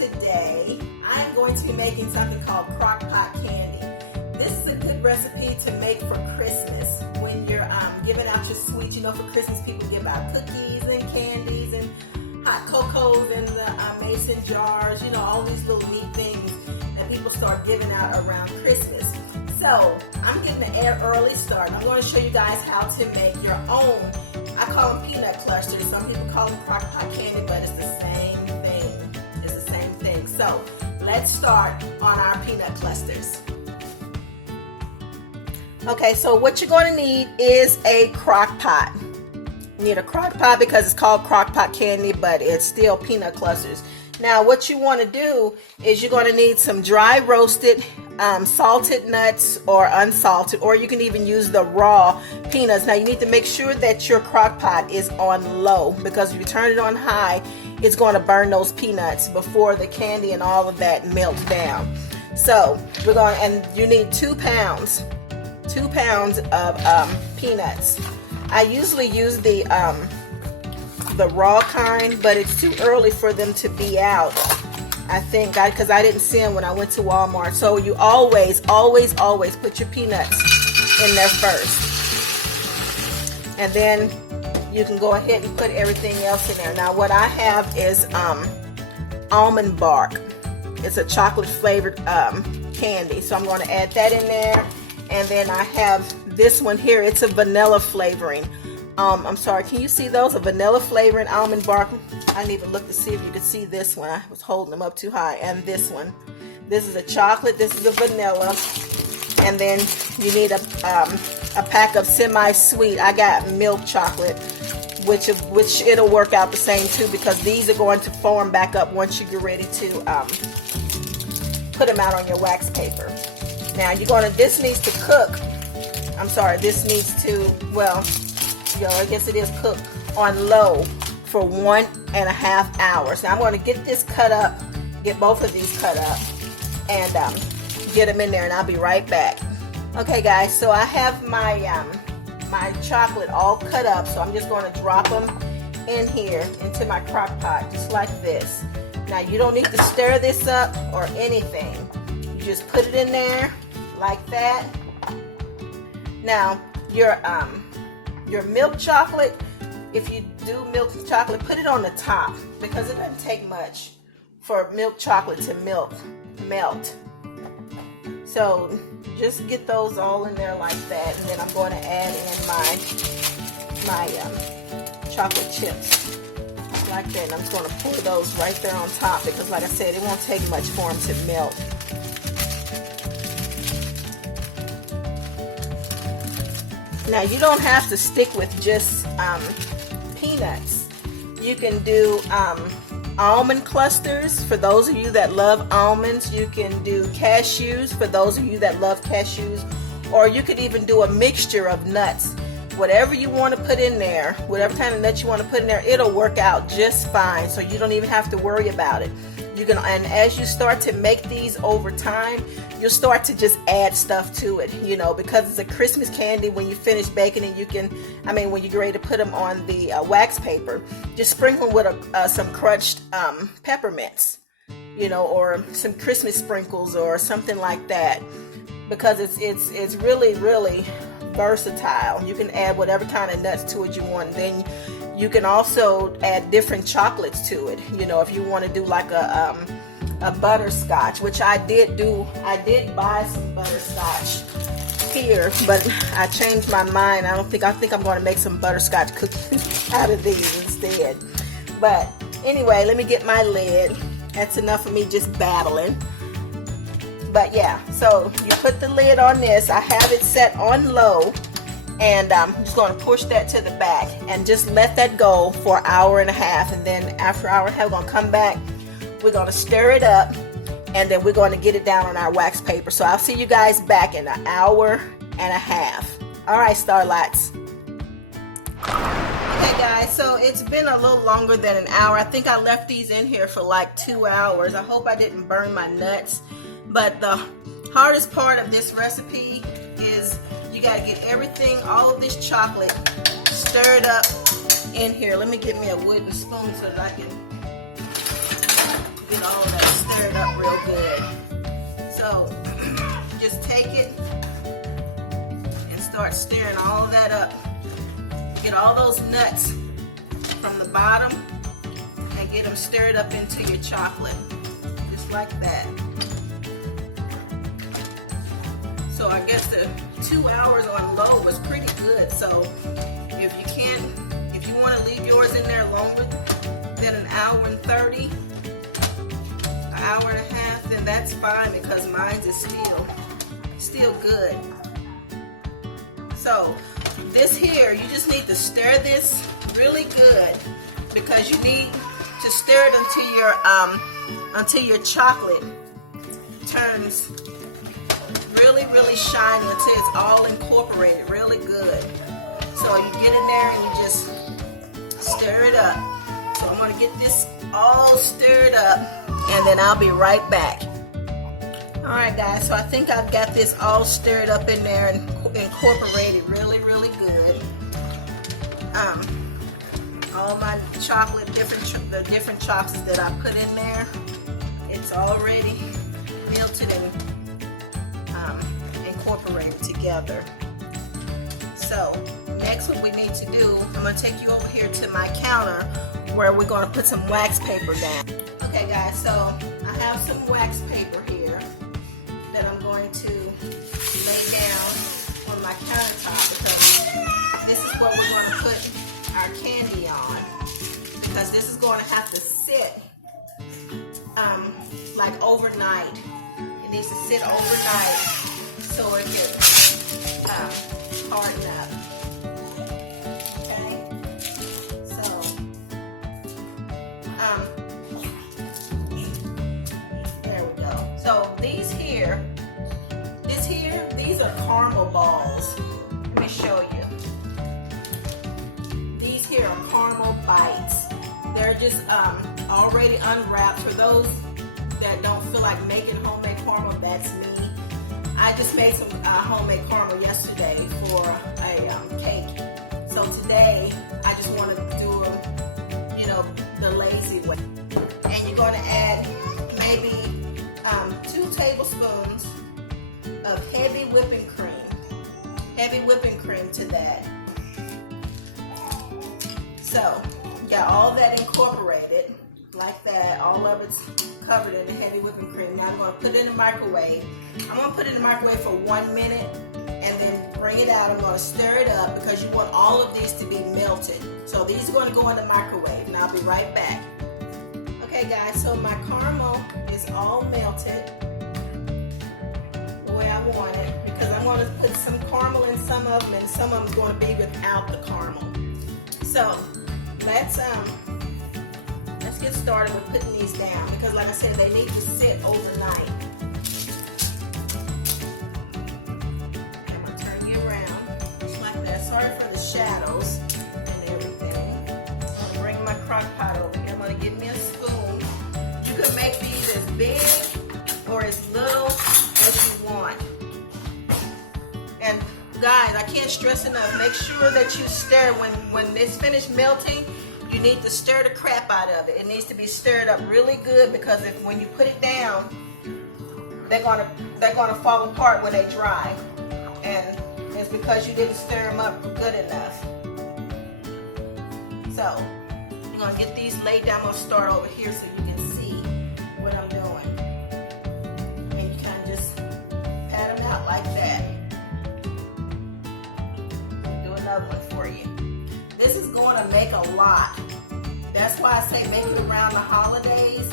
today I'm going to be making something called Crockpot candy. This is a good recipe to make for Christmas when you're giving out your sweets. You know, for Christmas people give out cookies and candies and hot cocos in the mason jars, you know, all these little neat things that people start giving out around Christmas. So I'm getting an early start. I'm going to show you guys how to make your own. I call them peanut clusters. Some people call them Crockpot candy, but it's the same thing. It's the same thing. So let's start on our peanut clusters. Okay, so what you're going to need is a crock pot. You need a crock pot because it's called Crockpot candy, but it's still peanut clusters. Now what you want to do is you're going to need some dry roasted salted nuts or unsalted, or you can even use the raw peanuts. Now you need to make sure that your crock pot is on low, because if you turn it on high, it's going to burn those peanuts before the candy and all of that melts down. So we're going, and you need 2 pounds of peanuts. I usually use the raw kind, but it's too early for them to be out, I think, because I didn't see them when I went to Walmart. So you always put your peanuts in there first, and then you can go ahead and put everything else in there. Now what I have is almond bark. It's a chocolate flavored candy, so I'm going to add that in there. And then I have this one here. It's a vanilla flavoring. I'm sorry, can you see those? A vanilla flavoring almond bark. I didn't even look to see if you could see this one. I was holding them up too high. And this one. This is a chocolate. This is a vanilla. And then you need a pack of semi-sweet. I got milk chocolate, which it'll work out the same too, because these are going to form back up once you get ready to put them out on your wax paper. Now this needs to cook. I'm sorry, this needs to, well, you know, I guess it is cooked on low for 1.5 hours. Now I'm going to get this cut up, get both of these cut up, and get them in there, and I'll be right back. Okay guys, so I have my my chocolate all cut up, so I'm just going to drop them in here into my crock pot, just like this. Now you don't need to stir this up or anything. You just put it in there like that. Now your milk chocolate, if you do milk chocolate, put it on the top, because it doesn't take much for milk chocolate to melt. So just get those all in there like that, and then I'm going to add in my chocolate chips like that, and I'm just going to pour those right there on top, because like I said, it won't take much for them to melt. Now you don't have to stick with just peanuts. You can do almond clusters for those of you that love almonds. You can do cashews for those of you that love cashews, or you could even do a mixture of nuts. Whatever you want to put in there, whatever kind of nuts you want to put in there, it'll work out just fine, so you don't even have to worry about it. You can, and as you start to make these over time, you'll start to just add stuff to it, you know, because it's a Christmas candy. When you finish baking it, you can, when you get ready to put them on the wax paper, just sprinkle them with some crunched peppermints, you know, or some Christmas sprinkles or something like that, because it's really versatile. You can add whatever kind of nuts to it you want. Then you can also add different chocolates to it, you know, if you want to do like a butterscotch, which I did buy some butterscotch here, but I changed my mind. I think I'm going to make some butterscotch cookies out of these instead. But anyway, let me get my lid. That's enough of me just babbling. But yeah, so you put the lid on this. I have it set on low, and I'm just going to push that to the back and just let that go for an hour and a half. And then after an hour and a half, we're going to come back. We're going to stir it up, and then we're going to get it down on our wax paper. So I'll see you guys back in an hour and a half. All right, Starlights. Okay guys, so it's been a little longer than an hour. I think I left these in here for like 2 hours. I hope I didn't burn my nuts. But the hardest part of this recipe is you got to get everything, all of this chocolate, stirred up in here. Let me get me a wooden spoon so that I can get all of that start stirring all of that up. Get all those nuts from the bottom and get them stirred up into your chocolate, just like that. So I guess the 2 hours on low was pretty good. So if you want to leave yours in there longer than an hour and 30, an hour and a half, then that's fine, because mine is still good. So this here, you just need to stir this really good, because you need to stir it until your chocolate turns really, really shiny, until it's all incorporated really good. So you get in there and you just stir it up. So I'm going to get this all stirred up, and then I'll be right back. Alright guys, so I think I've got this all stirred up in there and incorporated really, really good. All my chocolate, the different chocolates that I put in there, it's already melted and incorporated together. So next, what we need to do, I'm going to take you over here to my counter where we're going to put some wax paper down. Okay guys, so I have some wax paper here that I'm going to lay down on my countertop, because this is what we're going to put our candy on, because this is going to have to sit like overnight. It needs to sit overnight so it can harden up. Okay, so there we go. So these are caramel balls. Let me show you. These here are caramel bites. They're just already unwrapped. For those that don't feel like making homemade caramel, that's me. I just made some homemade caramel yesterday for a cake. So today, I just want to do them, you know, the lazy way. And you're going to add maybe 2 tablespoons of heavy whipping cream to that. So, got all that incorporated like that. All of it's covered in the heavy whipping cream. Now I'm going to put it in the microwave. I'm going to put it in the microwave for 1 minute and then bring it out. I'm going to stir it up, because you want all of these to be melted. So these are going to go in the microwave, and I'll be right back. Okay guys, so my caramel is all melted the way I want it, because I'm going to put some caramel in some of them, and some of them is going to be without the caramel. So let's get started with putting these down, because like I said, they need to sit overnight. I'm going to turn you around just like that. Sorry for the shadows and everything. I'm going to bring my crock pot over here. I'm going to get me a spoon. You can make these as big or as little as you want. And guys, I can't stress enough, make sure that you stir when it's finished melting. You need to stir the crap out of it. It needs to be stirred up really good, because when you put it down, they're gonna fall apart when they dry, and it's because you didn't stir them up good enough. So you're gonna get these laid down. I'm gonna start over here so you can see what I'm doing, and you kind of just pat them out like that. I'll do another one for you. This is going to make a lot. That's why I say make it around the holidays,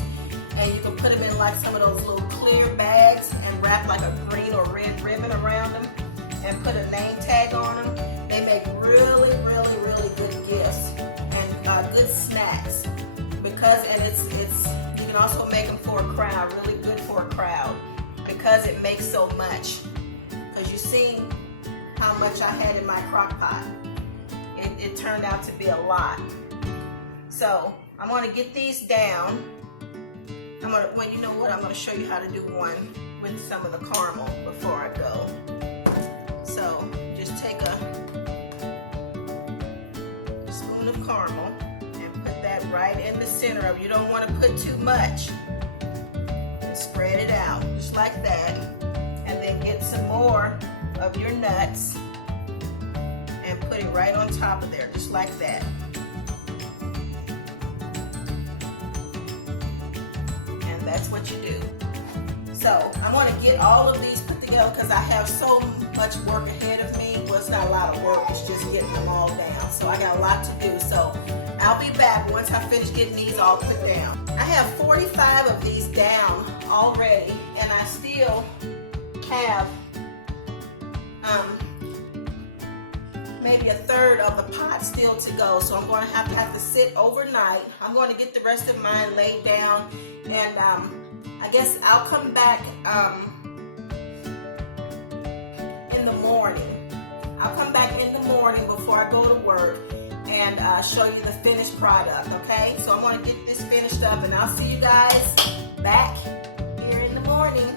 and you can put them in like some of those little clear bags and wrap like a green or red ribbon around them and put a name tag on them. They make really, really, really good gifts and good snacks, because you can also make them for a crowd, really good for a crowd, because it makes so much. Because you see how much I had in my crock pot. It turned out to be a lot. So I'm going to get these down. Well, you know what? I'm going to show you how to do one with some of the caramel before I go. So just take a spoon of caramel and put that right in the center of it. You don't want to put too much. Just spread it out just like that. And then get some more of your nuts. putting right on top of there, just like that. And that's what you do. So I'm going to get all of these put together because I have so much work ahead of me. Well, it's not a lot of work, it's just getting them all down. So I got a lot to do. So I'll be back once I finish getting these all put down. I have 45 of these down already, and I still have maybe a third of the pot still to go. So I'm going to have to sit overnight. I'm going to get the rest of mine laid down, and I guess I'll come back in the morning. I'll come back in the morning before I go to work and show you the finished product, okay? So I'm going to get this finished up, and I'll see you guys back here in the morning.